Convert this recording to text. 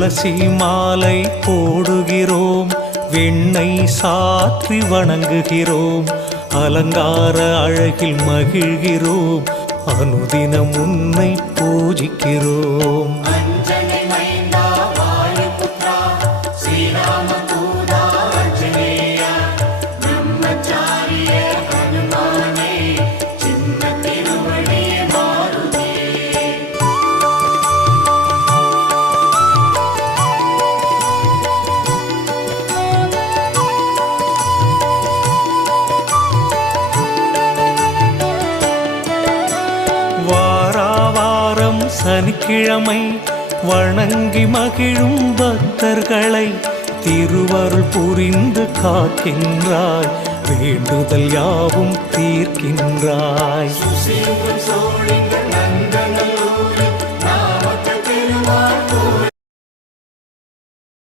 துளசி மாலை போடுகிறோம், வெண்ணெய் சாற்றி வணங்குகிறோம், அலங்கார அழகில் மகிழ்கிறோம், அனுதினம் உன்னை பூஜிக்கிறோம். வாராவாரம் சனிக்கிழமை வணங்கி மகிழும் பக்தர்களை திருவருள் புரிந்து காக்கின்றாய், வேண்டுதல் யாவும் தீர்க்கின்றாய்.